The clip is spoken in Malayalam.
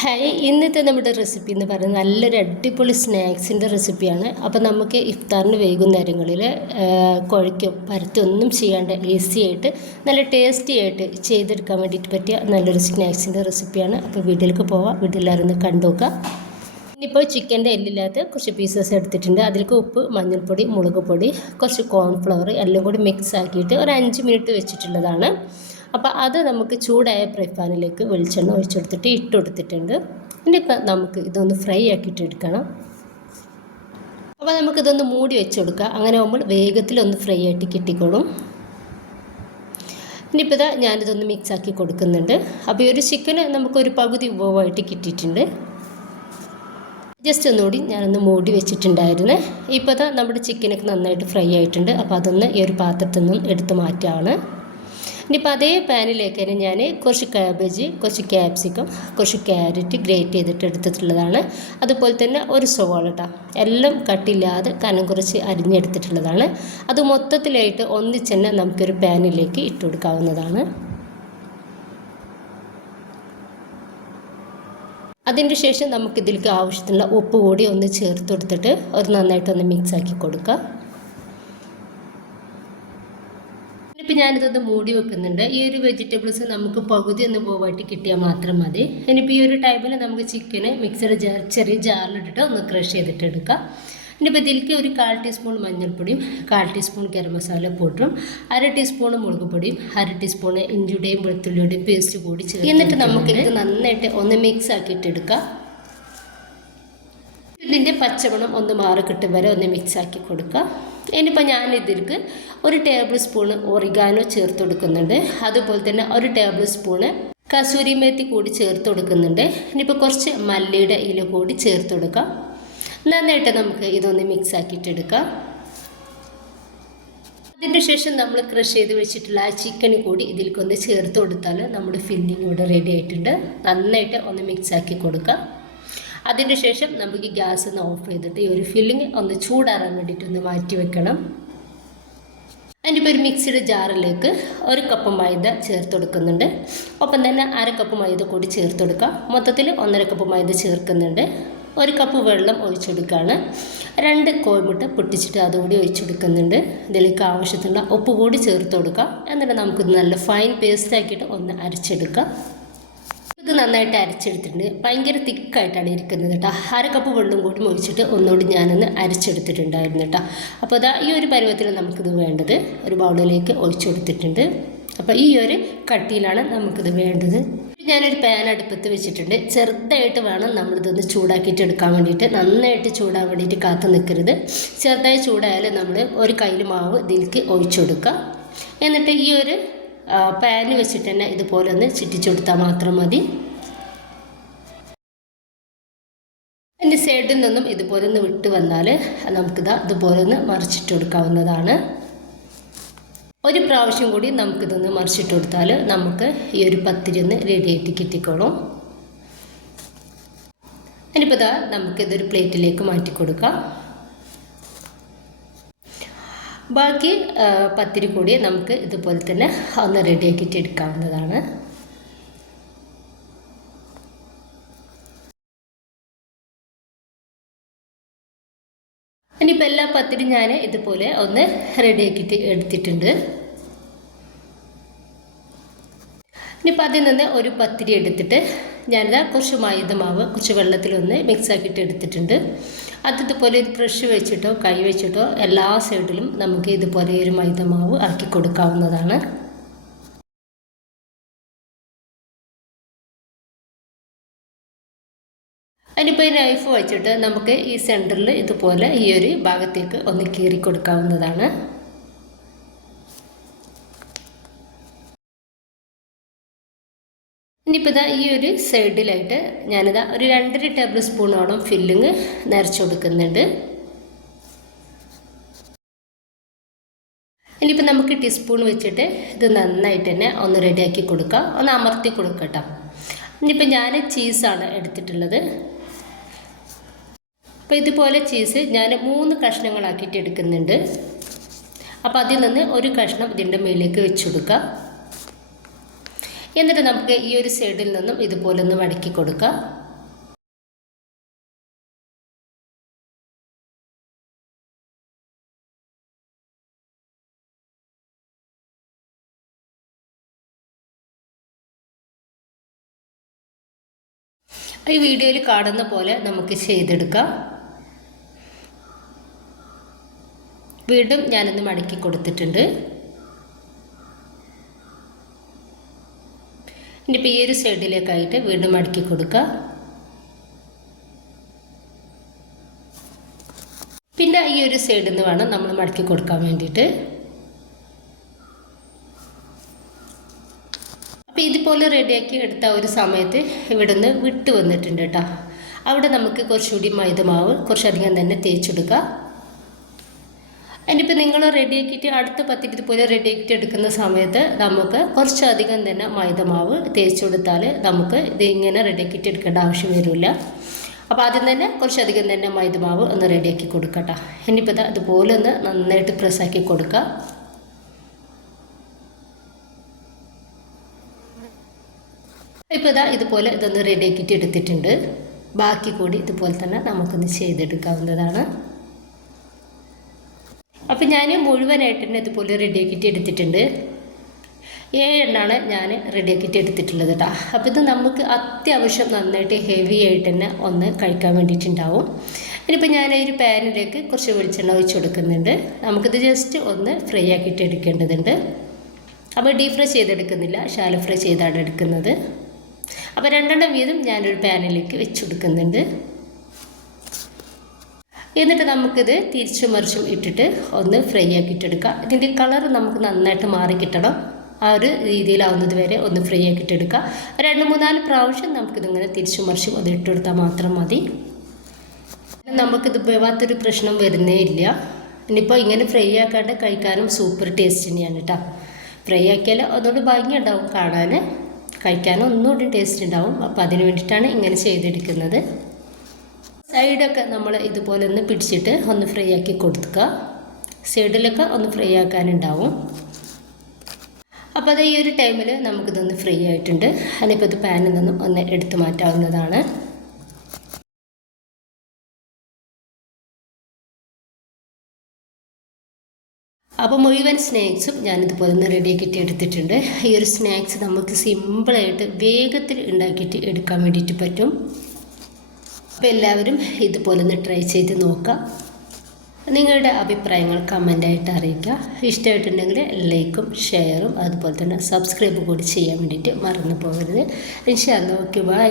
ഹായ് ഇന്നത്തെ നമ്മുടെ റെസിപ്പി എന്ന് പറയുന്നത് നല്ലൊരു അടിപൊളി സ്നാക്സിന്റെ റെസിപ്പിയാണ് അപ്പോൾ നമുക്ക് ഇഫ്താറിന് വൈകുന്നേരങ്ങളിൽ കുഴയ്ക്കും പരത്തൊന്നും ചെയ്യാണ്ട് ഈസി ആയിട്ട് നല്ല ടേസ്റ്റി ആയിട്ട് ചെയ്തെടുക്കാൻ വേണ്ടിയിട്ട് പറ്റിയ നല്ലൊരു സ്നാക്സിന്റെ റെസിപ്പിയാണ് അപ്പോൾ വീട്ടിലേക്ക് പോവാം. വീട്ടിലായിരുന്നു കണ്ടുനോക്കുക ഇനിയിപ്പോൾ ചിക്കന്റെ എല്ലില്ലാത്ത കുറച്ച് പീസസ് എടുത്തിട്ടുണ്ട്. അതിലേക്ക് ഉപ്പ് മഞ്ഞൾപ്പൊടി മുളക് പൊടി കുറച്ച് കോൺഫ്ലവർ എല്ലാം കൂടി മിക്സ് ആക്കിയിട്ട് ഒരു അഞ്ച് മിനിറ്റ് വെച്ചിട്ടുള്ളതാണ്. അപ്പോൾ അത് നമുക്ക് ചൂടായ ഫ്രൈ പാനിലേക്ക് വെളിച്ചെണ്ണ ഒഴിച്ചെടുത്തിട്ട് ഇട്ട് കൊടുത്തിട്ടുണ്ട് ഇനിയിപ്പോൾ നമുക്ക് ഇതൊന്ന് ഫ്രൈ ആക്കിയിട്ട് എടുക്കണം. അപ്പോൾ നമുക്കിതൊന്ന് മൂടി വെച്ച് അങ്ങനെ ആകുമ്പോൾ വേഗത്തിലൊന്ന് ഫ്രൈ ആയിട്ട് കിട്ടിക്കോളും. ഇനിയിപ്പോൾ ഇതാ ഞാനിതൊന്ന് മിക്സ് ആക്കി കൊടുക്കുന്നുണ്ട്. അപ്പോൾ ഈ ഒരു ചിക്കന് നമുക്കൊരു പകുതി ഉപവായിട്ട് കിട്ടിയിട്ടുണ്ട്. ജസ്റ്റ് ഒന്നുകൂടി ഞാനൊന്ന് മൂടി വെച്ചിട്ടുണ്ടായിരുന്നു. ഇപ്പോൾ ഇതാ നമ്മുടെ ചിക്കനൊക്കെ നന്നായിട്ട് ഫ്രൈ ആയിട്ടുണ്ട്. അപ്പോൾ അതൊന്ന് ഈ ഒരു പാത്രത്തിൽ നിന്നും എടുത്ത് മാറ്റാണ്. ഇനിയിപ്പോൾ അതേ പാനിലേക്ക് തന്നെ ഞാൻ കുറച്ച് കാബേജ് കുറച്ച് ക്യാപ്സിക്കം കുറച്ച് ക്യാരറ്റ് ഗ്രേറ്റ് ചെയ്തിട്ട് എടുത്തിട്ടുള്ളതാണ്. അതുപോലെ തന്നെ ഒരു സവാള എല്ലാം കട്ടില്ലാതെ കനം കുറച്ച് അരിഞ്ഞെടുത്തിട്ടുള്ളതാണ്. അത് മൊത്തത്തിലായിട്ട് ഒന്നിച്ച് തന്നെ നമുക്കൊരു പാനിലേക്ക് ഇട്ട് കൊടുക്കാവുന്നതാണ്. അതിന്റെ ശേഷം നമുക്കിതിലേക്ക് ആവശ്യത്തിനുള്ള ഉപ്പ് കൂടി ഒന്ന് ചേർത്ത് കൊടുത്തിട്ട് ഒരു നന്നായിട്ടൊന്ന് മിക്സാക്കി കൊടുക്കുക ഇനിയിപ്പോൾ ഞാനിതൊന്ന് മൂടി വെക്കുന്നുണ്ട്. ഈ ഒരു വെജിറ്റബിൾസ് നമുക്ക് പകുതി ഒന്ന് പോവായിട്ട് കിട്ടിയാൽ മാത്രം മതി. ഇനിയിപ്പോൾ ഈ ഒരു ടൈമിൽ നമുക്ക് ചിക്കന് മിക്സഡ് ജാർ ചെറിയ ജാറിലിട്ടിട്ട് ഒന്ന് ക്രഷ് ചെയ്തിട്ട് എടുക്കാം. ഇനിയിപ്പോൾ ഇതിലേക്ക് ഒരു കാൽ ടീസ്പൂൺ മഞ്ഞൾപ്പൊടിയും കാൽ ടീസ്പൂൺ ഗരം മസാല പൗഡറും അര ടീസ്പൂൺ മുളക് പൊടിയും അര ടീസ്പൂൺ ഇഞ്ചിയുടെയും വെളുത്തുള്ളിയുടെയും പേസ്റ്റ് കൂടി ചേർത്ത് എന്നിട്ട് നമുക്കിത് നന്നായിട്ട് ഒന്ന് മിക്സ് ആക്കിയിട്ട് എടുക്കാം. ഇതിന്റെ പച്ചമണം ഒന്ന് മാറി കിട്ടും വരെ ഒന്ന് മിക്സാക്കി കൊടുക്കുക. ഇനിയിപ്പോൾ ഞാൻ ഇതിലേക്ക് ഒരു ടേബിൾ സ്പൂണ് ഒറിഗാനോ ചേർത്ത് കൊടുക്കുന്നുണ്ട്. അതുപോലെ തന്നെ ഒരു ടേബിൾ സ്പൂണ് കസൂരി മേത്തി കൂടി ചേർത്ത് കൊടുക്കുന്നുണ്ട്. ഇനിയിപ്പോൾ കുറച്ച് മല്ലിയുടെ ഇല കൂടി ചേർത്ത് കൊടുക്കാം നന്നായിട്ട് നമുക്ക് ഇതൊന്ന് മിക്സ് ആക്കിയിട്ടെടുക്കാം അതിന്റെ ശേഷം നമ്മൾ ക്രഷ് ചെയ്ത് വെച്ചിട്ടുള്ള ആ ചിക്കൻ കൂടി ഇതിലേക്കൊന്ന് ചേർത്ത് കൊടുത്താൽ നമ്മുടെ ഫില്ലിംഗ് ഇവിടെ റെഡി ആയിട്ടുണ്ട്. നന്നായിട്ട് ഒന്ന് മിക്സ് ആക്കി കൊടുക്കാം അതിന്റെ ശേഷം നമുക്ക് ഗ്യാസ് ഒന്ന് ഓഫ് ചെയ്തിട്ട് ഈ ഒരു ഫില്ലിങ് ഒന്ന് ചൂടാറാൻ വേണ്ടിയിട്ട് ഒന്ന് മാറ്റി വെക്കണം. അതിന്റെ ഒരു മിക്സിയുടെ ജാറിലേക്ക് ഒരു കപ്പ് മൈദ ചേർത്ത് കൊടുക്കുന്നുണ്ട്. ഒപ്പം തന്നെ അര കപ്പ് മൈദ കൂടി ചേർത്ത് കൊടുക്കുക മൊത്തത്തിൽ ഒന്നര കപ്പ് മൈദ ചേർക്കുന്നുണ്ട്. ഒരു കപ്പ് വെള്ളം ഒഴിച്ചെടുക്കുകയാണ്. രണ്ട് കോഴിമുട്ട പൊട്ടിച്ചിട്ട് അതുകൂടി ഒഴിച്ചെടുക്കുന്നുണ്ട്. ഇതിലേക്ക് ആവശ്യത്തിനുള്ള ഉപ്പ് കൂടി ചേർത്ത് കൊടുക്കുക എന്നിട്ട് നമുക്ക് നല്ല ഫൈൻ പേസ്റ്റ് ആക്കിയിട്ട് ഒന്ന് അരച്ചെടുക്കാം. ഇത് നന്നായിട്ട് അരച്ചെടുത്തിട്ടുണ്ട്. ഭയങ്കര തിക്കായിട്ടാണ് ഇരിക്കുന്നത് കേട്ടോ. അര കപ്പ് വെള്ളം കൂടി ഒഴിച്ചിട്ട് ഒന്നുകൂടി ഞാനൊന്ന് അരച്ചെടുത്തിട്ടുണ്ടായിരുന്നു കേട്ടോ. അപ്പോൾ അതാ ഈ ഒരു പരുവത്തിൽ നമുക്കിത് വേണ്ടത് ഒരു ബൗളിലേക്ക് ഒഴിച്ചു കൊടുത്തിട്ടുണ്ട്. അപ്പോൾ ഈ ഒരു കട്ടിയിലാണ് നമുക്കിത് വേണ്ടത്. ഞാനൊരു പാൻ അടുപ്പത്ത് വെച്ചിട്ടുണ്ട്. ചെറുതായിട്ട് വേണം നമ്മളിതൊന്ന് ചൂടാക്കിയിട്ട് എടുക്കാൻ വേണ്ടിയിട്ട്. നന്നായിട്ട് ചൂടാൻ വേണ്ടിയിട്ട് കാത്തു നിൽക്കരുത്. ചെറുതായി ചൂടായാൽ നമ്മൾ ഒരു കയ്യിൽ മാവ് ഇതിലേക്ക് ഒഴിച്ചു കൊടുക്കുക. എന്നിട്ട് ഈ ഒരു പാന് വെച്ചിട്ട് തന്നെ ഇതുപോലെ ഒന്ന് ചുറ്റിച്ചു മാത്രം മതി. എന്റെ സൈഡിൽ നിന്നും ഇതുപോലെ ഒന്ന് വിട്ട് വന്നാൽ നമുക്കിതാ ഇതുപോലെ ഒന്ന് മറിച്ചിട്ട് കൊടുക്കാവുന്നതാണ്. ഒരു പ്രാവശ്യം കൂടി നമുക്കിതൊന്ന് മറിച്ചിട്ട് കൊടുത്താൽ നമുക്ക് ഈ ഒരു പത്തിരി ഒന്ന് റെഡിയായിട്ട് കിട്ടിക്കോളും. ഇനിയിപ്പോൾ ഇതാ നമുക്കിതൊരു പ്ലേറ്റിലേക്ക് മാറ്റി കൊടുക്കാം ബാക്കി പത്തിരി കൂടി നമുക്ക് ഇതുപോലെ തന്നെ ഒന്ന് റെഡിയാക്കിയിട്ട് എടുക്കാവുന്നതാണ്. ഇനിയിപ്പോൾ എല്ലാ പത്തിരി ഞാൻ ഇതുപോലെ ഒന്ന് റെഡിയാക്കിയിട്ട് എടുത്തിട്ടുണ്ട്. ഇനിയിപ്പോൾ അതിൽ നിന്ന് ഒരു പത്തിരി എടുത്തിട്ട് ഞാനിതാ കുറച്ച് മൈദമാവ് കുറച്ച് വെള്ളത്തിലൊന്ന് മിക്സ് ആക്കിയിട്ട് എടുത്തിട്ടുണ്ട്. അത് ഇതുപോലെ ഒരു ബ്രഷ് വെച്ചിട്ടോ കൈ വെച്ചിട്ടോ എല്ലാ സൈഡിലും നമുക്ക് ഇതുപോലെ ഒരു മൈദമാവ് ആക്കി കൊടുക്കാവുന്നതാണ്. അതിനിപ്പോൾ ഈ നൈഫ് വെച്ചിട്ട് നമുക്ക് ഈ സെന്ററിൽ ഇതുപോലെ ഈ ഒരു ഭാഗത്തേക്ക് ഒന്ന് കീറി കൊടുക്കാവുന്നതാണ് ഇനിയിപ്പോൾ ഇതാ ഈ ഒരു സൈഡിലായിട്ട് ഞാനിതാ ഒരു രണ്ടര ടേബിൾ സ്പൂണോളം ഫില്ലിങ് നിറച്ചു കൊടുക്കുന്നുണ്ട്. ഇനിയിപ്പോൾ നമുക്ക് ടീസ്പൂൺ വെച്ചിട്ട് ഇത് നന്നായിട്ട് തന്നെ ഒന്ന് റെഡിയാക്കി കൊടുക്കാം. ഒന്ന് അമർത്തി കൊടുക്കട്ടോ. ഇനിയിപ്പോൾ ഞാൻ ചീസാണ് എടുത്തിട്ടുള്ളത്. അപ്പോൾ ഇതുപോലെ ചീസ് ഞാൻ മൂന്ന് കഷ്ണങ്ങളാക്കിയിട്ട് എടുക്കുന്നുണ്ട്. അപ്പോൾ അതിൽ നിന്ന് ഒരു കഷ്ണം ഇതിന്റെ മേലേക്ക് വെച്ച് കൊടുക്കുക എന്നിട്ട് നമുക്ക് ഈ ഒരു സൈഡിൽ നിന്നും ഇതുപോലെ ഒന്ന് മടക്കി കൊടുക്കാം. ഈ വീഡിയോയിൽ കാണുന്ന പോലെ നമുക്ക് ചെയ്തെടുക്കാം. വീണ്ടും ഞാനൊന്ന് മടക്കി കൊടുത്തിട്ടുണ്ട്. ഇനിയിപ്പോൾ ഈ ഒരു സൈഡിലേക്കായിട്ട് വീണ്ടും മടക്കി കൊടുക്കുക. പിന്നെ ഈ ഒരു സൈഡിൽ നിന്ന് വേണം നമ്മൾ മടക്കി കൊടുക്കാൻ വേണ്ടിയിട്ട്. അപ്പോൾ ഇതുപോലെ റെഡിയാക്കി എടുത്ത ഒരു സമയത്ത് ഇവിടെ നിന്ന് വിട്ട് വന്നിട്ടുണ്ട് കേട്ടോ. അവിടെ നമുക്ക് കുറച്ചുകൂടി മൈദമാവ് കുറച്ചധികം തന്നെ തേച്ചെടുക്കുക. ഇനിയിപ്പോൾ നിങ്ങൾ റെഡി റെഡിയാക്കിയിട്ട് അടുത്ത പത്തിരി ഇതുപോലെ റെഡിയാക്കിയിട്ട് എടുക്കുന്ന സമയത്ത് നമുക്ക് കുറച്ചധികം തന്നെ മൈദമാവ് തേച്ച് കൊടുത്താൽ നമുക്ക് ഇത് ഇങ്ങനെ റെഡി റെഡിയാക്കിയിട്ട് എടുക്കേണ്ട ആവശ്യം വരില്ല. അപ്പോൾ ആദ്യം തന്നെ കുറച്ചധികം തന്നെ മൈദമാവ് ഒന്ന് റെഡിയാക്കി കൊടുക്കട്ടെ. ഇനിയിപ്പോൾ അതുപോലെ ഒന്ന് നന്നായിട്ട് പ്രസ്സാക്കി കൊടുക്കുക ഇപ്പോൾ ഇതാ ഇതുപോലെ ഇതൊന്ന് റെഡിയാക്കിയിട്ട് എടുത്തിട്ടുണ്ട്. ബാക്കി കൂടി ഇതുപോലെ തന്നെ നമുക്കൊന്ന് ചെയ്തെടുക്കാവുന്നതാണ്. അപ്പോൾ ഞാൻ മുഴുവനായിട്ട് തന്നെ ഇതുപോലെ റെഡിയാക്കിയിട്ട് എടുത്തിട്ടുണ്ട്. ഏഴെണ്ണാണ് ഞാൻ റെഡി റെഡിയാക്കിയിട്ട് എടുത്തിട്ടുള്ളത് കേട്ടോ അപ്പോൾ ഇത് നമുക്ക് അത്യാവശ്യം നന്നായിട്ട് ഹെവി ആയിട്ട് തന്നെ ഒന്ന് കഴിക്കാൻ വേണ്ടിയിട്ടുണ്ടാവും. ഇനിയിപ്പോൾ ഞാൻ ഒരു പാനിലേക്ക് കുറച്ച് വെളിച്ചെണ്ണ ഒഴിച്ച് കൊടുക്കുന്നുണ്ട്. നമുക്കിത് ജസ്റ്റ് ഒന്ന് ഫ്രൈ ആക്കിയിട്ട് എടുക്കേണ്ടതുണ്ട്. അപ്പോൾ ഡീപ് ഫ്രൈ ചെയ്തെടുക്കുന്നില്ല. ഷാലോ ഫ്രൈ ചെയ്താണ് എടുക്കുന്നത്. അപ്പോൾ രണ്ടെണ്ണം വീതം ഞാനൊരു പാനിലേക്ക് വെച്ച് കൊടുക്കുന്നുണ്ട്. എന്നിട്ട് നമുക്കിത് തിരിച്ചും മറിച്ചും ഇട്ടിട്ട് ഒന്ന് ഫ്രൈ ആക്കിയിട്ടെടുക്കാം ഇതിന്റെ കളർ നമുക്ക് നന്നായിട്ട് മാറി കിട്ടണം. ആ ഒരു രീതിയിലാവുന്നത് വരെ ഒന്ന് ഫ്രൈ ആക്കിയിട്ടെടുക്കുക രണ്ട് മൂന്നാൽ പ്രാവശ്യം നമുക്കിതിങ്ങനെ തിരിച്ചും മറിച്ചും അത് ഇട്ടെടുത്താൽ മാത്രം മതി. നമുക്കിത് വേവാത്തൊരു പ്രശ്നം വരുന്നേ ഇല്ല. ഇനിയിപ്പോൾ ഇങ്ങനെ ഫ്രൈ ആക്കാണ്ട് കഴിക്കാനും സൂപ്പർ ടേസ്റ്റ് തന്നെയാണ് കേട്ടോ ഫ്രൈ ആക്കിയാൽ ഒന്നുകൂടി ഭംഗി ഉണ്ടാവും കാണാൻ. കഴിക്കാനും ഒന്നുകൂടി ടേസ്റ്റ് ഉണ്ടാവും. അപ്പോൾ അതിന് വേണ്ടിയിട്ടാണ് ഇങ്ങനെ ചെയ്തെടുക്കുന്നത്. സൈഡൊക്കെ നമ്മൾ ഇതുപോലെ ഒന്ന് പിടിച്ചിട്ട് ഒന്ന് ഫ്രൈ ആക്കി കൊടുക്കുക. സൈഡിലൊക്കെ ഒന്ന് ഫ്രൈ ആക്കാനുണ്ടാവും. അപ്പോൾ അത് ഈ ഒരു ടൈമിൽ നമുക്കിതൊന്ന് ഫ്രീ ആയിട്ടുണ്ട്. അതിനിപ്പോൾ ഇത് പാനിൽ നിന്നും ഒന്ന് എടുത്തു മാറ്റാവുന്നതാണ്. അപ്പോൾ മുഴുവൻ സ്നാക്സും ഞാനിതുപോലെ ഒന്ന് റെഡിയാക്കിയിട്ട് എടുത്തിട്ടുണ്ട്. ഈ ഒരു സ്നാക്സ് നമുക്ക് സിമ്പിളായിട്ട് വേഗത്തിൽ ഉണ്ടാക്കിയിട്ട് എടുക്കാൻ വേണ്ടിയിട്ട് പറ്റും. അപ്പോൾ എല്ലാവരും ഇതുപോലെ ഒന്ന് ട്രൈ ചെയ്ത് നോക്കാം. നിങ്ങളുടെ അഭിപ്രായങ്ങൾ കമന്റായിട്ട് അറിയിക്കുക ഇഷ്ടമായിട്ടുണ്ടെങ്കിൽ ലൈക്കും ഷെയറും അതുപോലെ തന്നെ സബ്സ്ക്രൈബ് കൂടി ചെയ്യാൻ വേണ്ടിയിട്ട് മറന്നു പോകരുത്. ഇൻഷാല്ല ഓക്കെ ബൈ